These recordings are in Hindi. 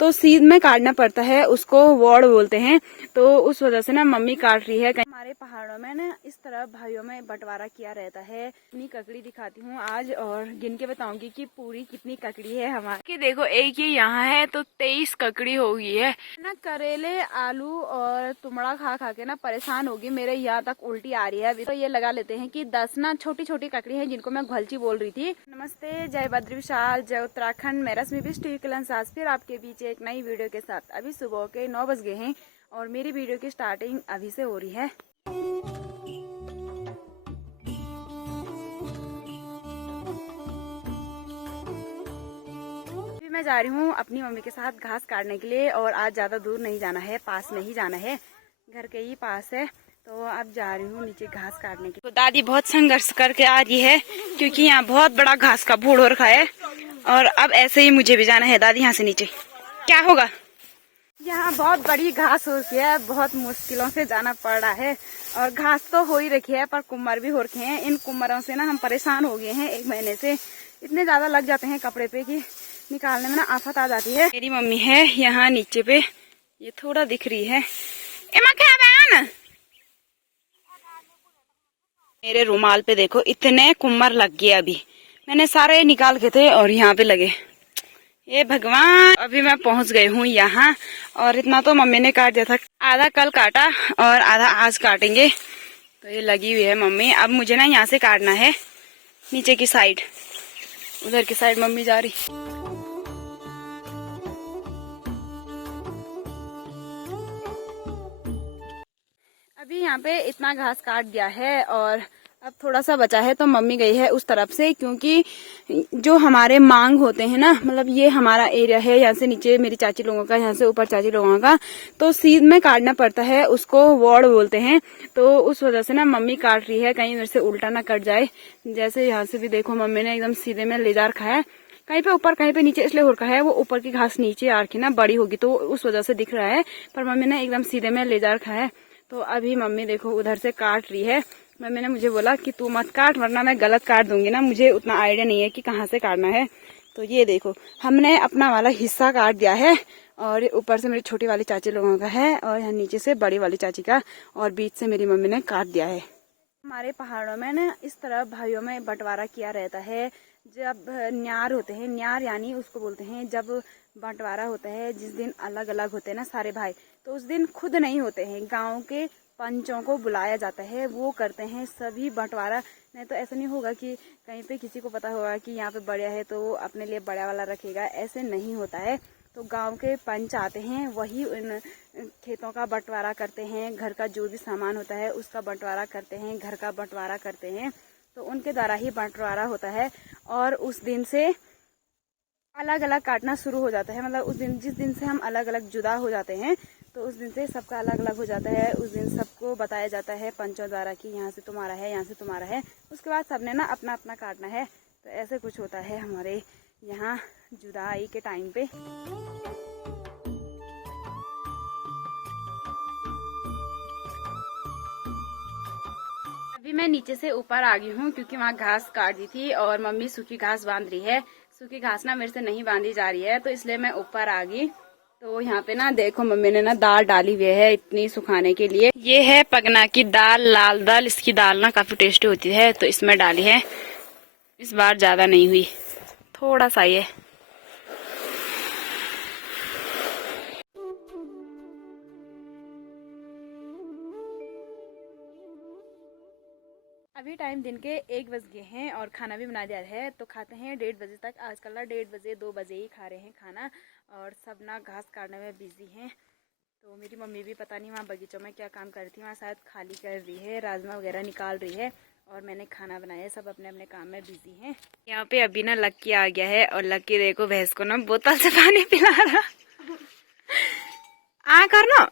तो सीध में काटना पड़ता है, उसको वॉड़ बोलते हैं। तो उस वजह से ना मम्मी काट रही है। हमारे पहाड़ों में ना इस तरह भाइयों में बंटवारा किया रहता है। इतनी ककड़ी दिखाती हूँ आज और गिन के बताऊंगी कि पूरी कितनी ककड़ी है हमारी। कि देखो एक ही यहाँ है तो 23 ककड़ी हो गई है ना। करेले, आलू और तुमड़ा खा खा के ना परेशान होगी, मेरे यहाँ तक उल्टी आ रही है। अभी तो ये लगा लेते हैं कि 10 ना छोटी छोटी ककड़ी है जिनको मैं घलची बोल रही थी। नमस्ते, जय बद्री विशाल, जय उत्तराखंड। मैं रश्मि बिष्ट आज फिर आपके बीच एक नई वीडियो के साथ। अभी सुबह के 9 बज गए हैं और मेरी वीडियो की स्टार्टिंग अभी से हो रही है। अभी मैं जा रही हूँ अपनी मम्मी के साथ घास काटने के लिए और आज ज़्यादा दूर नहीं जाना है, पास में ही जाना है, घर के ही पास है। तो अब जा रही हूँ नीचे घास काटने के लिए। तो दादी बहुत संघर्ष करके आ रही है क्योंकि यहाँ बहुत बड़ा घास का भूड़ हो रखा है और अब ऐसे ही मुझे भी जाना है दादी यहाँ से नीचे। क्या होगा, यहाँ बहुत बड़ी घास हो रखी है, बहुत मुश्किलों से जाना पड़ रहा है। और घास तो हो ही रखी है पर कुम्मर भी हो रखे हैं। इन कुम्मरों से ना हम परेशान हो गए हैं, 1 महीने से इतने ज्यादा लग जाते हैं कपड़े पे कि निकालने में ना आफत आ जाती है। मेरी मम्मी है यहाँ नीचे पे, ये थोड़ा दिख रही है। एमा क्या बयान, मेरे रुमाल पे देखो इतने कुम्मर लग गए। अभी मैंने सारे निकाल के थे और यहाँ पे लगे। ये भगवान, अभी मैं पहुंच गई हूँ यहाँ और इतना तो मम्मी ने काट दिया था। आधा कल काटा और आधा आज काटेंगे। तो ये लगी हुई है मम्मी। अब मुझे ना यहाँ से काटना है नीचे की साइड, उधर की साइड मम्मी जा रही। अभी यहाँ पे इतना घास काट दिया है और अब थोड़ा सा बचा है तो मम्मी गई है उस तरफ से, क्योंकि जो हमारे मांग होते हैं ना, मतलब ये हमारा एरिया है, यहाँ से नीचे मेरी चाची लोगों का, यहाँ से ऊपर चाची लोगों का, तो सीध में काटना पड़ता है, उसको वॉड़ बोलते हैं। तो उस वजह से ना मम्मी काट रही है, कहीं मेरे से उल्टा ना कट जाए। जैसे यहाँ से भी देखो मम्मी ने एकदम सीधे में ले जा रखा है, कहीं पे ऊपर कहीं पे नीचे, इसलिए हो रखा है। वो ऊपर की घास नीचे आ रखी ना, बड़ी होगी तो उस वजह से दिख रहा है, पर मम्मी ने एकदम सीधे में ले जा रखा है। तो अभी मम्मी देखो उधर से काट रही है। मम्मी ने मुझे बोला कि तू मत काट वरना मैं गलत काट दूंगी ना, मुझे उतना आइडिया नहीं है कि कहाँ से काटना है। तो ये देखो हमने अपना वाला हिस्सा काट दिया है और ऊपर से मेरी छोटी वाली चाची लोगों का है और यहाँ नीचे से बड़ी वाली चाची का, और बीच से मेरी मम्मी ने काट दिया है। हमारे पहाड़ों में ना इस तरह भाइयों में बंटवारा किया रहता है। जब न्यार होते हैं, न्यार यानी उसको बोलते हैं जब बंटवारा होता है, जिस दिन अलग अलग होते हैं ना सारे भाई, तो उस दिन खुद नहीं होते हैं, गांव के पंचों को बुलाया जाता है, वो करते हैं सभी बंटवारा। नहीं तो ऐसा नहीं होगा कि कहीं पे किसी को पता होगा कि यहाँ पे बड़ा है तो वो अपने लिए बड़ा वाला रखेगा, ऐसे नहीं होता है। तो गांव के पंच आते हैं, वही उन खेतों का बंटवारा करते हैं, घर का जो भी सामान होता है उसका बंटवारा करते हैं, घर का बंटवारा करते हैं। तो उनके द्वारा ही बंटवारा होता है और उस दिन से अलग अलग काटना शुरू हो जाता है। मतलब उस दिन, जिस दिन से हम अलग अलग जुदा हो जाते हैं, तो उस दिन से सबका अलग अलग हो जाता है। उस दिन सबको बताया जाता है पंचों द्वारा कि यहाँ से तुम्हारा है, यहाँ से तुम्हारा है। उसके बाद सबने ना अपना अपना काटना है। तो ऐसे कुछ होता है हमारे यहाँ जुदाई के टाइम पे। अभी मैं नीचे से ऊपर आ गई हूँ क्योंकि वहाँ घास काट दी थी और मम्मी सूखी घास बांध रही है। सूखी घास ना मेरे से नहीं बांधी जा रही है, तो इसलिए मैं ऊपर आ गई। तो यहाँ पे ना देखो मम्मी ने ना दाल डाली हुई है इतनी सुखाने के लिए। ये है पगना की दाल, लाल दाल। इसकी दाल ना काफी टेस्टी होती है तो इसमें डाली है। इस बार ज्यादा नहीं हुई, थोड़ा सा ये। अभी टाइम दिन के 1 बज गए हैं और खाना भी बना दिया है, तो खाते हैं 1:30 बजे तक। आजकल ना 1:30 बजे 2 बजे ही खा रहे हैं खाना और सब ना घास काटने में बिजी हैं। तो मेरी मम्मी भी पता नहीं वहाँ बगीचों में क्या काम कर रही थी, वहाँ शायद खाली कर रही है, राजमा वगैरह निकाल रही है और मैंने खाना बनाया है। सब अपने अपने काम में बिजी हैं। यहाँ पे अभी ना लक्की आ गया है और लक्की देखो भैंस को ना बोतल से पानी पिला रहा। आ करना।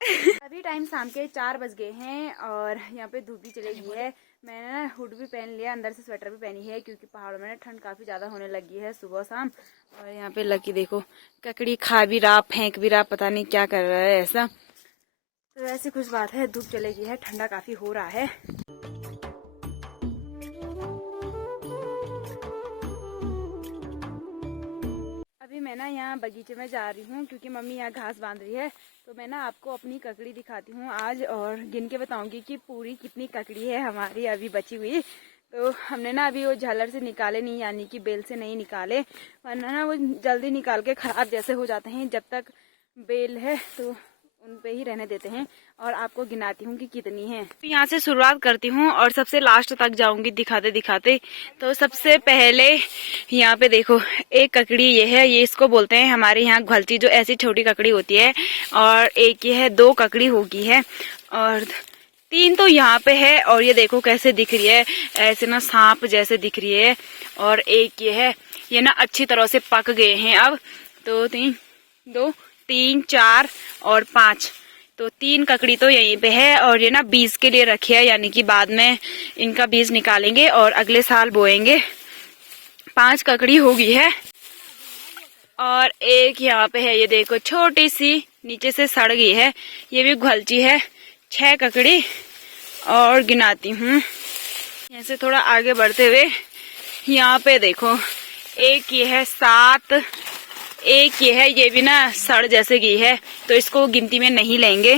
अभी टाइम शाम के 4 बज गए हैं और यहाँ पे धूप भी चली गई है। मैंने ना हुड भी पहन लिया, अंदर से स्वेटर भी पहनी है क्योंकि पहाड़ों में ना ठंड काफी ज्यादा होने लगी है सुबह शाम। और यहाँ पे लकी देखो ककड़ी खा भी रहा, फेंक भी रहा, पता नहीं क्या कर रहा है ऐसा। तो ऐसी कुछ बात है, धूप चली गई है, ठंडा काफी हो रहा है। अभी मैं ना यहाँ बगीचे में जा रही हूँ क्योंकि मम्मी यहाँ घास बांध रही है। तो मैं ना आपको अपनी ककड़ी दिखाती हूँ आज और गिन के बताऊंगी कि पूरी कितनी ककड़ी है हमारी अभी बची हुई। तो हमने ना अभी वो झालर से निकाले नहीं, यानी कि बेल से नहीं निकाले, वरना ना वो जल्दी निकाल के खराब जैसे हो जाते हैं। जब तक बेल है तो उन पे ही रहने देते हैं। और आपको गिनाती हूँ कि कितनी है। तो यहाँ से शुरुआत करती हूँ और सबसे लास्ट तक जाऊंगी दिखाते दिखाते। तो सबसे पहले यहाँ पे देखो एक ककड़ी ये है, ये इसको बोलते हैं हमारे यहाँ घलची, जो ऐसी छोटी ककड़ी होती है। और एक ये है, 2 ककड़ी होगी है और 3 तो यहाँ पे है। और ये देखो कैसे दिख रही है, ऐसे ना सांप जैसे दिख रही है। और एक ये है, ये ना अच्छी तरह से पक गए हैं अब। तो 3 2 3 4 और 5, तो 3 ककड़ी तो यहीं पे है। और ये ना बीज के लिए रखी है, यानी कि बाद में इनका बीज निकालेंगे और अगले साल बोएंगे। 5 ककड़ी होगी है। और एक यहाँ पे है, ये देखो छोटी सी, नीचे से सड़ गई है, ये भी घलची है। 6 ककड़ी और गिनाती हूँ ऐसे थोड़ा आगे बढ़ते हुए। यहाँ पे देखो एक ये है 7, एक ये है, ये भी ना सड़ जैसे गई है, तो इसको गिनती में नहीं लेंगे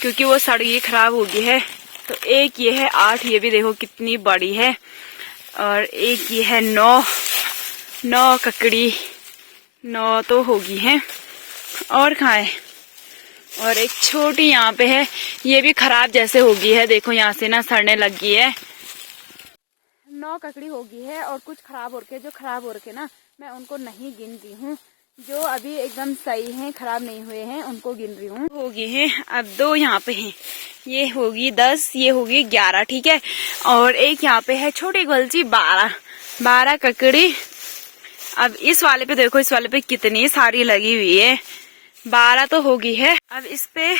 क्योंकि वो सड़ गई, खराब हो गई है। तो एक ये है 8, ये भी देखो कितनी बड़ी है। और एक ये है 9 ककड़ी, 9 तो होगी है। और कहाँ है? और एक छोटी यहाँ पे है, ये भी खराब जैसे होगी है, देखो यहाँ से ना सड़ने लग गई है। 9 ककड़ी होगी है और कुछ खराब हो रखे, जो खराब हो रखे ना मैं उनको नहीं गिनती हूँ, जो अभी एकदम सही हैं, खराब नहीं हुए हैं, उनको गिन रही हूँ। होगी है अब 2 यहाँ पे हैं, ये होगी 10, ये होगी 11, ठीक है। और एक यहाँ पे है छोटी घलची 12 ककड़ी। अब इस वाले पे देखो, इस वाले पे कितनी सारी लगी हुई है, 12 तो होगी है। अब इस पे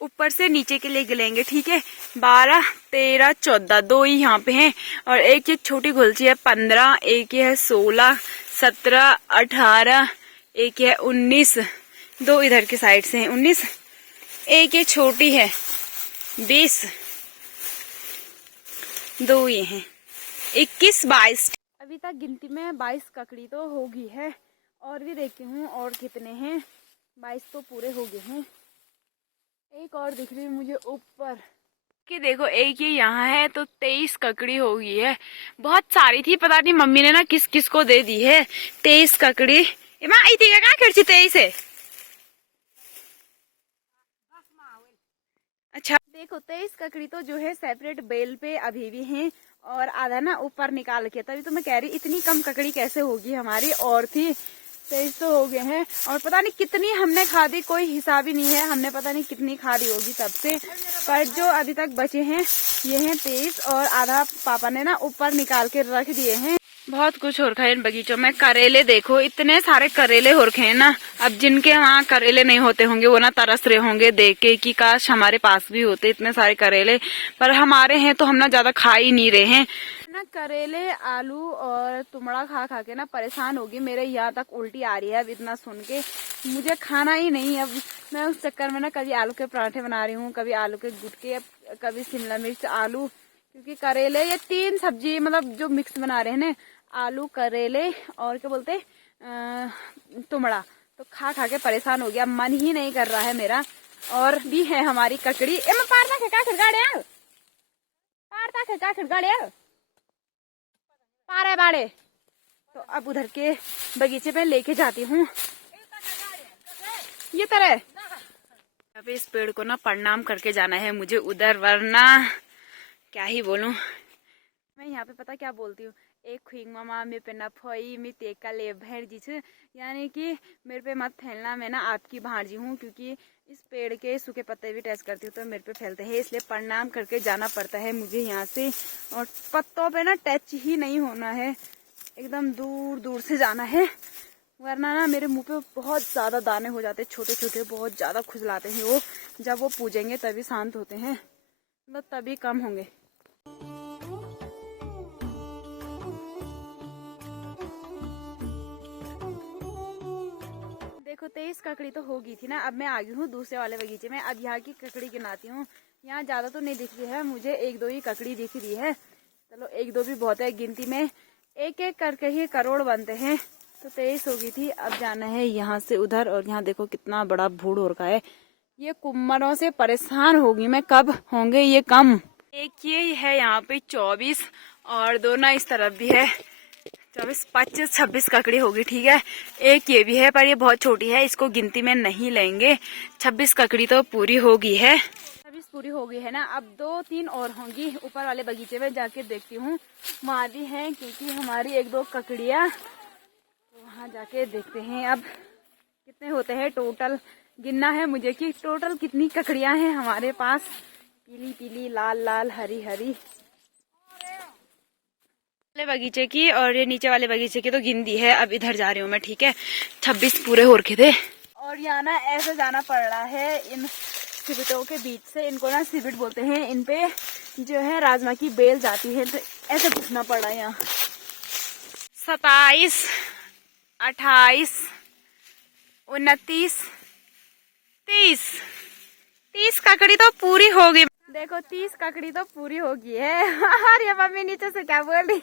ऊपर से नीचे के लिए गिलेंगे, ठीक है। 12 13 14, 2 ही यहाँ पे हैं। और एक ये छोटी घुलची है 15, एक ये है 16 17 18, एक है 19, 2 इधर की साइड से हैं 19, एक ये छोटी है 20, 2 ये हैं 21 22। अभी तक गिनती में 22 ककड़ी तो होगी है। और भी देखती हूँ और कितने हैं, 22 तो पूरे हो गए हैं। एक और दिख रही है मुझे ऊपर कि देखो, एक ये यहाँ है, तो 23 ककड़ी हो गई है। बहुत सारी थी, पता नहीं मम्मी ने ना किस किस को दे दी है 23 ककड़ी। माँ आई थी क्या खर्ची 23 है? अच्छा देखो 23 ककड़ी तो जो है सेपरेट बेल पे अभी भी हैं और आधा ना ऊपर निकाल के, तभी तो मैं कह रही इतनी कम ककड़ी कैसे होगी हमारी। और थी 23 तो हो गए हैं। और पता नहीं कितनी हमने खा दी, कोई हिसाब ही नहीं है, हमने पता नहीं कितनी खा दी होगी तब से। पर जो अभी तक बचे हैं ये हैं 23 और आधा पापा ने ना ऊपर निकाल के रख दिए हैं। बहुत कुछ हो रखा है इन बगीचों में। करेले देखो, इतने सारे करेले हो रखे हैं ना। अब जिनके वहाँ करेले नहीं होते होंगे वो ना तरस रहे होंगे देख के कि काश हमारे पास भी होते इतने सारे करेले, पर हमारे हैं तो हम ना ज्यादा खा ही नहीं रहे हैं ना। करेले आलू और तुमड़ा खा खा के ना परेशान होगी, मेरे यहाँ तक उल्टी आ रही है अब इतना सुन के। मुझे खाना ही नहीं, अब मैं उस चक्कर में ना कभी आलू के पराठे बना रही हूँ, कभी आलू के गुटके, कभी शिमला मिर्च आलू, क्योंकि करेले ये 3 सब्जी मतलब जो मिक्स बना रहे हैं ना, आलू करेले और क्या बोलते तुमड़ा, तो खा खा के परेशान हो गया, मन ही नहीं कर रहा है मेरा। और भी है हमारी ककड़ी, ए मैं पारता खिड़का खिड़गाड़े पारता खिड़का खिड़गाड़े पारे बाड़े। तो अब उधर के बगीचे में लेके जाती हूँ ये तरह। अब इस पेड़ को ना प्रणाम करके जाना है मुझे उधर, वरना क्या ही बोलूं मैं। यहाँ पे पता क्या बोलती हूँ, एक खुईंग मामा मे पे ना फोई मी तेका ले भेड़ जी छ, यानी कि मेरे पे मत फैलना, मैं ना आपकी भांजी हूँ। क्योंकि इस पेड़ के सूखे पत्ते भी टच करती हूँ तो मेरे पे फैलते हैं, इसलिए प्रणाम करके जाना पड़ता है मुझे यहाँ से। और पत्तों पे ना टच ही नहीं होना है, एकदम दूर दूर से जाना है, वरना ना मेरे मुंह पे बहुत ज्यादा दाने हो जाते छोटे छोटे, बहुत ज्यादा खुजलाते हैं वो। जब वो पूजेंगे तभी शांत होते हैं, मतलब तभी कम होंगे। देखो 23 ककड़ी तो होगी थी ना। अब मैं आ गई हूँ दूसरे वाले बगीचे में, अब यहाँ की ककड़ी गिनाती हूँ। यहाँ ज्यादा तो नहीं दिख रही है मुझे, 1-2 ही ककड़ी दिख रही है। चलो 1-2 भी बहुत है, गिनती में एक एक करके ही करोड़ बनते हैं। तो 23 हो गई थी। अब जाना है यहाँ से उधर, और यहाँ देखो कितना बड़ा भूड़ हो रखा है। ये कुम्मरों से परेशान होगी मैं, कब होंगे ये कम। एक ये है यहाँ पे 24, और दो ना इस तरफ भी है 24, 25, 26 ककड़ी होगी, ठीक है। एक ये भी है, पर ये बहुत छोटी है, इसको गिनती में नहीं लेंगे। 26 ककड़ी तो पूरी हो गई है, 26 पूरी हो गई है ना। अब 2-3 और होंगी। ऊपर वाले बगीचे में जाके देखती हूँ, वहाँ भी है क्योंकि हमारी 1-2 ककड़ियाँ, तो वहाँ जाके देखते हैं अब कितने होते हैं टोटल। गिनना है मुझे कि टोटल कितनी ककड़ियाँ हैं हमारे पास, पीली पीली, लाल लाल, हरी हरी। वाले बगीचे की और ये नीचे वाले बगीचे की तो गिन दी है। अब इधर जा रही हूँ मैं, ठीक है। 26 पूरे हो रखे थे। और यहाँ ना ऐसे जाना पड़ रहा है इन सिबिटों के बीच से। इनको ना सिबिट बोलते हैं। इन पे जो है राजमा की बेल जाती है, तो ऐसे पूछना पड़ रहा है यहाँ। 27, 28, 29, 30 ककड़ी तो पूरी हो गई। देखो 30 ककड़ी तो पूरी हो गई है। और ये मम्मी नीचे से क्या बोल रही?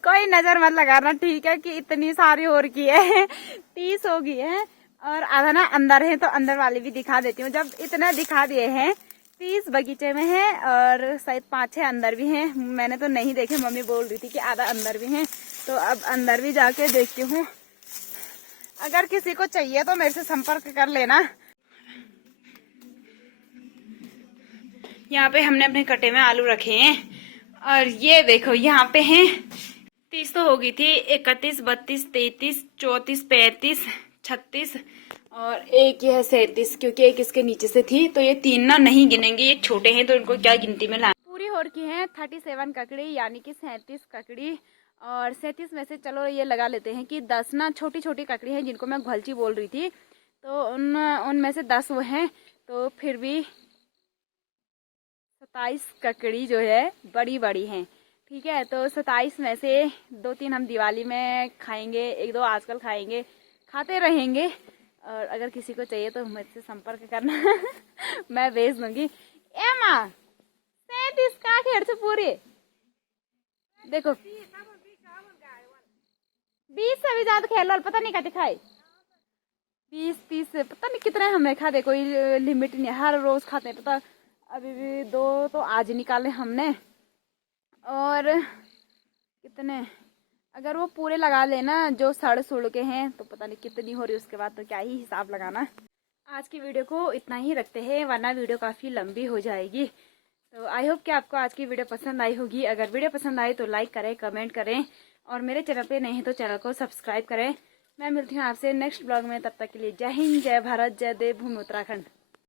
कोई नजर मत लगाना, ठीक है, कि इतनी सारी हो रही है। 30 हो गई है, और आधा ना अंदर है, तो अंदर वाली भी दिखा देती हूँ। जब इतना दिखा दिए हैं, 30 बगीचे में है और शायद 5-6 अंदर भी हैं। मैंने तो नहीं देखे, मम्मी बोल रही थी कि आधा अंदर भी हैं, तो अब अंदर भी जाके देखती हूँ। अगर किसी को चाहिए तो मेरे से संपर्क कर लेना। यहाँ पे हमने अपने कटे में आलू रखे हैं, और ये देखो यहाँ पे हैं 30 तो हो गई थी, 31, 32, 33, 34, 35, 36, और एक ये है 37, क्योंकि एक इसके नीचे से थी। तो ये 3 ना नहीं गिनेंगे, ये छोटे हैं तो इनको क्या गिनती में लाए। पूरी हो रखी है 37 ककड़ी, यानी कि 37 ककड़ी। और 37 में से चलो ये लगा लेते हैं कि 10 ना छोटी छोटी ककड़ी हैं, जिनको मैं घलची बोल रही थी, तो उनमें से 10 वो हैं। तो फिर भी 27 ककड़ी जो है बड़ी बड़ी हैं, ठीक है। तो 27 में से 2-3 हम दिवाली में खाएंगे, 1-2 आजकल खाएंगे, खाते रहेंगे। और अगर किसी को चाहिए तो मुझसे संपर्क करना। मैं भेज दूंगी। ए माँ 37 का खेड़ से पूरी देखो, 20 से भी ज्यादा खेल लो, पता नहीं कहते खाए 20-30 से पता नहीं कितने हमने खा दे, कोई लिमिट नहीं, हर रोज खाते हैं पता। अभी भी 2 तो आज निकाले हमने, और कितने अगर वो पूरे लगा लेना जो सड़ सुड़ के हैं, तो पता नहीं कितनी हो रही, उसके बाद तो क्या ही हिसाब लगाना। आज की वीडियो को इतना ही रखते हैं, वरना वीडियो काफ़ी लंबी हो जाएगी। तो आई होप कि आपको आज की वीडियो पसंद आई होगी। अगर वीडियो पसंद आई तो लाइक करें, कमेंट करें, और मेरे चैनल पे नहीं हैं तो चैनल को सब्सक्राइब करें। मैं मिलती हूँ आपसे नेक्स्ट ब्लॉग में, तब तक के लिए जय हिंद, जय भारत, जय देवभूमि उत्तराखंड।